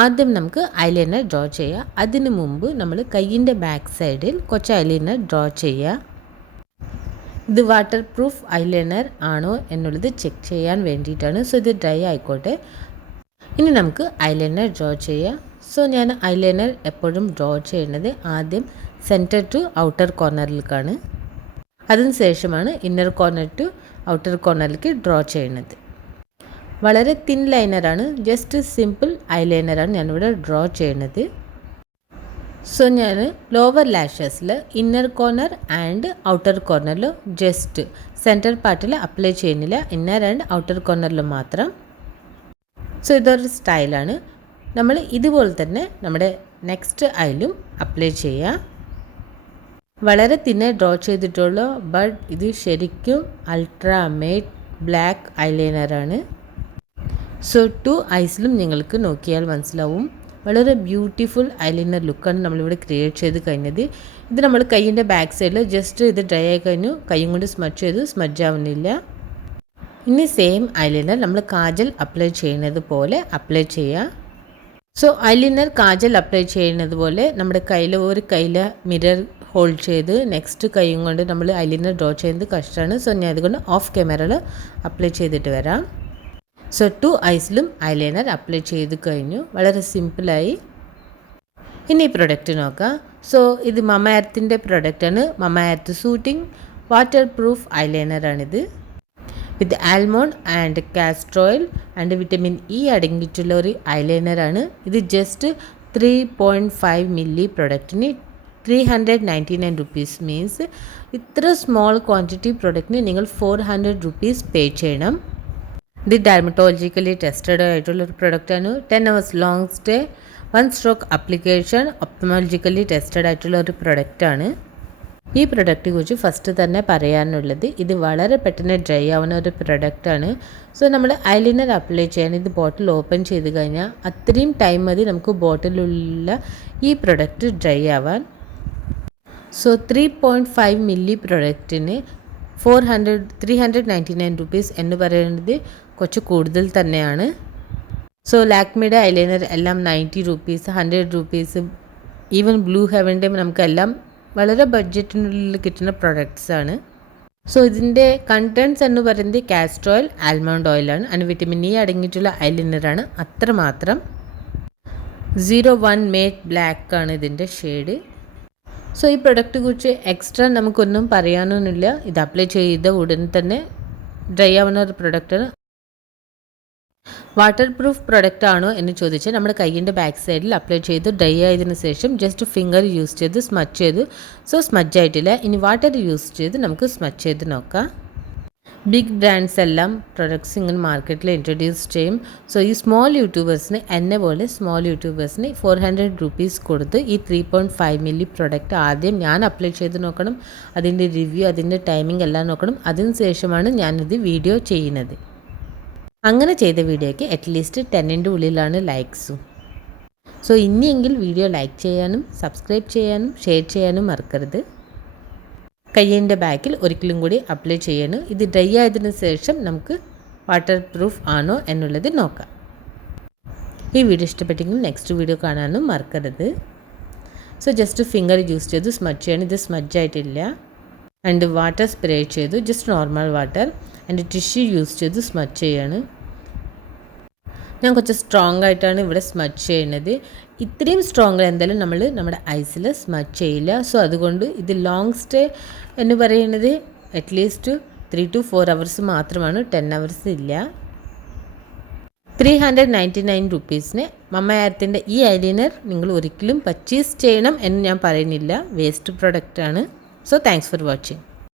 ആദ്യം നമുക്ക് eyeliner draw ചെയ്യാം. അതിനു മുമ്പ് നമ്മൾ കയ്യിൻ്റെ ബാക്ക് സൈഡിൽ കുറച്ച് ഐലൈനർ ഡ്രോ ചെയ്യുക. ഇത് വാട്ടർ പ്രൂഫ് ഐലൈനർ ആണോ എന്നുള്ളത് ചെക്ക് ചെയ്യാൻ വേണ്ടിയിട്ടാണ്. സോ ഇത് ഡ്രൈ ആയിക്കോട്ടെ. ഇനി നമുക്ക് ഐലൈനർ ഡ്രോ ചെയ്യാം. സോ ഞാൻ ഐലൈനർ എപ്പോഴും ഡ്രോ ചെയ്യുന്നത് ആദ്യം സെൻറ്റർ ടു ഔട്ടർ കോർണറിലേക്കാണ്. അതിനുശേഷമാണ് ഇന്നർ കോർണർ ടു ഔട്ടർ കോർണറിലേക്ക് ഡ്രോ ചെയ്യുന്നത്. വളരെ തിൻ ലൈനറാണ്, ജസ്റ്റ് സിമ്പിൾ ഐലൈനറാണ് ഞാനിവിടെ ഡ്രോ ചെയ്യുന്നത്. സോ ഞാൻ ലോവർ ലാഷസിൽ ഇന്നർ കോർണർ ആൻഡ് ഔട്ടർ കോർണറിൽ ജസ്റ്റ് സെൻറ്റർ പാർട്ടിൽ അപ്ലൈ ചെയ്യുന്നില്ല, ഇന്നർ ആൻഡ് ഔട്ടർ കോർണറിൽ മാത്രം. സോ ഇതൊരു സ്റ്റൈലാണ്. നമ്മൾ ഇതുപോലെ തന്നെ നമ്മുടെ നെക്സ്റ്റ് ഐലും അപ്ലൈ ചെയ്യുക. വളരെ തിന്നെ ഡ്രോ ചെയ്തിട്ടുള്ളൂ, ബട്ട് ഇത് ശരിക്കും അൾട്രാ മേറ്റ് ബ്ലാക്ക് ഐലൈനറാണ്. സോ 2 ഐസിലും നിങ്ങൾക്ക് നോക്കിയാൽ മനസ്സിലാവും വളരെ ബ്യൂട്ടിഫുൾ ഐലൈനർ ലുക്കാണ് നമ്മളിവിടെ ക്രിയേറ്റ് ചെയ്ത് കഴിഞ്ഞത്. ഇത് നമ്മൾ കയ്യിൻ്റെ ബാക്ക് സൈഡിൽ ജസ്റ്റ് ഇത് ഡ്രൈ ആയി കഴിഞ്ഞു കൈയും കൊണ്ട് സ്മച്ച് ചെയ്തു, സ്മച്ച് ആവുന്നില്ല. ഇനി സെയിം ഐലൈനർ നമ്മൾ കാജൽ അപ്ലൈ ചെയ്യുന്നത് പോലെ അപ്ലൈ ചെയ്യുക. സോ ഐലൈനർ കാജൽ അപ്ലൈ ചെയ്യുന്നത് പോലെ നമ്മുടെ ഒരു കയ്യിൽ മിറർ ഹോൾഡ് ചെയ്ത് നെക്സ്റ്റ് കൈയും കൊണ്ട് നമ്മൾ ഐലൈനർ ഡ്രോ ചെയ്യുന്നത് കഷ്ടമാണ്. സോ ഞാൻ അതുകൊണ്ട് ഓഫ് ക്യാമറയിൽ അപ്ലൈ ചെയ്തിട്ട് വരാം. സോ 2 ഐസിലും ഐലൈനർ അപ്ലൈ ചെയ്ത് കഴിഞ്ഞു, വളരെ സിമ്പിളായി. ഇനി ഈ പ്രൊഡക്റ്റ് നോക്കാം. സോ ഇത് മമഎർത്തിൻ്റെ പ്രൊഡക്റ്റാണ്. മമഎർത്ത് സൂട്ടിംഗ് വാട്ടർ പ്രൂഫ് ഐലൈനറാണിത്. With almond and castor oil and vitamin E അടങ്ങിയിട്ടുള്ള ഒരു ഐലൈനറാണ് ഇത്. ജസ്റ്റ് 3.5 മില്ലി പ്രൊഡക്റ്റിന് 399 റുപ്പീസ് മീൻസ് ഇത്ര സ്മോൾ ക്വാണ്ടിറ്റി പ്രൊഡക്റ്റിന് നിങ്ങൾ 400 റുപ്പീസ് പേ ചെയ്യണം. ഇത് ഡെർമറ്റോളജിക്കലി ടെസ്റ്റഡ് ആയിട്ടുള്ള ഒരു പ്രൊഡക്റ്റാണ്. 10 hours long stay, 1 stroke application, ophthalmologically tested ആയിട്ടുള്ള ഒരു പ്രൊഡക്റ്റാണ്. ഈ പ്രൊഡക്റ്റിനെ കുറിച്ച് ഫസ്റ്റ് തന്നെ പറയാനുള്ളത് ഇത് വളരെ പെട്ടെന്ന് ഡ്രൈ ആവുന്ന ഒരു പ്രൊഡക്റ്റാണ്. സോ നമ്മൾ ഐലൈനർ അപ്ലൈ ചെയ്യാൻ ഇത് ബോട്ടിൽ ഓപ്പൺ ചെയ്ത് കഴിഞ്ഞാൽ അത്രയും ടൈം മതി നമുക്ക് ബോട്ടിലുള്ള ഈ പ്രൊഡക്റ്റ് ഡ്രൈ ആവാൻ. സോ 3.5 മില്ലി പ്രൊഡക്റ്റിന് 399 റുപ്പീസ് എന്ന് പറയുന്നത് കുറച്ച് കൂടുതൽ തന്നെയാണ്. സോ ലാക്മിയുടെ ഐലൈനർ എല്ലാം 90 റുപ്പീസ്, 100 റുപ്പീസ്, ഈവൻ ബ്ലൂ ഹെവൻ്റെ നമുക്കെല്ലാം വളരെ ബഡ്ജറ്റിനുള്ളിൽ കിട്ടുന്ന പ്രൊഡക്ട്സാണ്. സോ ഇതിൻ്റെ കണ്ടൻസ് എന്ന് പറയുന്നത് കാസ്റ്റർ ഓയിൽ, ആൽമണ്ട് ഓയിലാണ്. ആൻഡ് വിറ്റമിൻ ഇ അടങ്ങിയിട്ടുള്ള ഐലൈനറാണ്. അത്രമാത്രം. 01 മേറ്റ് ബ്ലാക്ക് ആണ് ഇതിൻ്റെ ഷെയ്ഡ്. സോ ഈ പ്രൊഡക്റ്റ് കുറിച്ച് എക്സ്ട്രാ നമുക്കൊന്നും പറയാനൊന്നുമില്ല. ഇത് അപ്ലൈ ചെയ്ത ഉടൻ തന്നെ ഡ്രൈ ആവുന്ന ഒരു പ്രൊഡക്റ്റാണ്. വാട്ടർ പ്രൂഫ് പ്രൊഡക്റ്റ് ആണോ എന്ന് ചോദിച്ചാൽ നമ്മുടെ കയ്യിൻ്റെ ബാക്ക് സൈഡിൽ അപ്ലൈ ചെയ്ത് ഡ്രൈ ആയതിനു ശേഷം ജസ്റ്റ് ഫിംഗർ യൂസ് ചെയ്ത് സ്മച്ച് ചെയ്തു. സോ സ്മച്ച് ആയിട്ടില്ല. ഇനി വാട്ടർ യൂസ് ചെയ്ത് നമുക്ക് സ്മച്ച് ചെയ്ത് നോക്കാം. ബിഗ് ബ്രാൻഡ്സ് എല്ലാം പ്രൊഡക്ട്സ് ഇങ്ങനെ മാർക്കറ്റിൽ ഇൻട്രൊഡ്യൂസ് ചെയ്യും. സോ ഈ സ്മോൾ യൂട്യൂബേഴ്സിന് എന്നെ പോലെ സ്മോൾ യൂട്യൂബേഴ്സിന് 400 റുപ്പീസ് കൊടുത്ത് ഈ 3.5 മില്ലി പ്രൊഡക്റ്റ് ആദ്യം ഞാൻ അപ്ലൈ ചെയ്ത് നോക്കണം. അതിൻ്റെ റിവ്യൂ, അതിൻ്റെ ടൈമിംഗ് എല്ലാം നോക്കണം. അതിന് ശേഷമാണ് ഞാനിത് വീഡിയോ ചെയ്യുന്നത്. അങ്ങനെ ചെയ്ത വീഡിയോയ്ക്ക് അറ്റ്ലീസ്റ്റ് 10ൻ്റെ ഉള്ളിലാണ് ലൈക്സും. സോ ഇനിയെങ്കിൽ വീഡിയോ ലൈക്ക് ചെയ്യാനും സബ്സ്ക്രൈബ് ചെയ്യാനും ഷെയർ ചെയ്യാനും മറക്കരുത്. കയ്യിൻ്റെ ബാക്കിൽ ഒരിക്കലും കൂടി അപ്ലൈ ചെയ്യാനും. ഇത് ഡ്രൈ ആയതിനു ശേഷം നമുക്ക് വാട്ടർ പ്രൂഫ് ആണോ എന്നുള്ളത് നോക്കാം. ഈ വീഡിയോ ഇഷ്ടപ്പെട്ടെങ്കിൽ നെക്സ്റ്റ് വീഡിയോ കാണാനും മറക്കരുത്. സോ ജസ്റ്റ് ഫിംഗർ യൂസ് ചെയ്ത് സ്മച്ച് ചെയ്യണം. ഇത് സ്മച്ച് ആയിട്ടില്ല. ആൻഡ് വാട്ടർ സ്പ്രേ ചെയ്തു, just normal water. And tissue use ചെയ്ത് സ്മച്ച് ചെയ്യാണ്. ഞാൻ കുറച്ച് സ്ട്രോങ് ആയിട്ടാണ് ഇവിടെ സ്മച്ച് ചെയ്യുന്നത്. ഇത്രയും സ്ട്രോങ് എന്തായാലും നമ്മൾ നമ്മുടെ ഐസിൽ സ്മച്ച് ചെയ്യില്ല. സോ അതുകൊണ്ട് ഇത് ലോങ് സ്റ്റേ എന്ന് പറയുന്നത് അറ്റ്ലീസ്റ്റ് 3 to 4 hours മാത്രമാണ്, 10 hours ഇല്ല. 399 റുപ്പീസിന് മമഎർത്തിൻ്റെ ഈ ഐലൈനർ നിങ്ങൾ ഒരിക്കലും പർച്ചേസ് ചെയ്യണം എന്ന് ഞാൻ പറയുന്നില്ല. വേസ്റ്റ് പ്രൊഡക്റ്റാണ്. So thanks for watching.